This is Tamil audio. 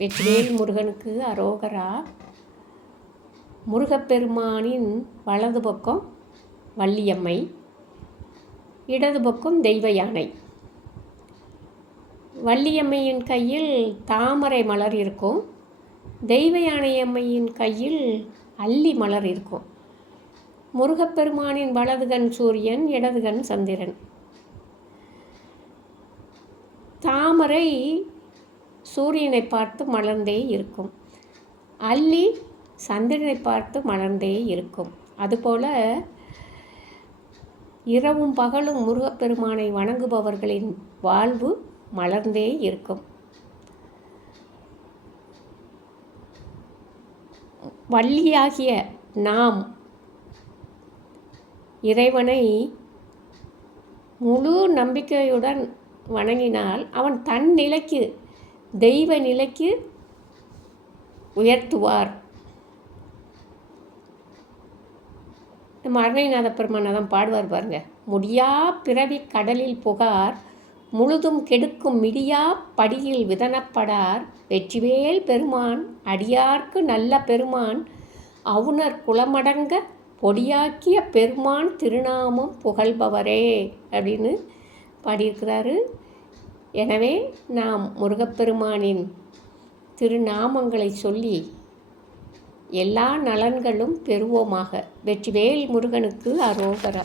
வெற்றிவேல் முருகனுக்கு அரோகரா. முருகப்பெருமானின் வலது பக்கம் வள்ளியம்மை, இடது பக்கம் தெய்வ யானை. வள்ளியம்மையின் கையில் தாமரை மலர் இருக்கும், தெய்வ யானையம்மையின் கையில் அல்லி மலர் இருக்கும். முருகப்பெருமானின் வலது கண் சூரியன், இடது கண் சந்திரன். தாமரை சூரியனை பார்த்து மலர்ந்தே இருக்கும், அல்லி சந்திரனை பார்த்து மலர்ந்தே இருக்கும். அதுபோல் இரவும் பகலும் முருகப்பெருமானை வணங்குபவர்களின் வாழ்வு மலர்ந்தே இருக்கும். வள்ளியாகிய நாம் இறைவனை முழு நம்பிக்கையுடன் வணங்கினால் அவன் தன் நிலைக்கு, தெய்வ நிலைக்கு உயர்த்துவார். நம்ம அருணைநாத பெருமானை தான் பாடுவார் பாருங்க. முடியா பிறவி கடலில் புகார், முழுதும் கெடுக்கும் மிடியா படியில் விதனப்படார், வெற்றிவேல் பெருமான் அடியார்க்கு நல்ல பெருமான், அவுணர் குலமடங்க பொடியாக்கிய பெருமான் திருநாமம் புகழ்பவரே அப்படின்னு பாடியிருக்கிறாரு. எனவே நாம் முருகப்பெருமானின் திருநாமங்களை சொல்லி எல்லா நலன்களும் பெறுவோமாக. வெற்றிவேல் முருகனுக்கு அரோகரா.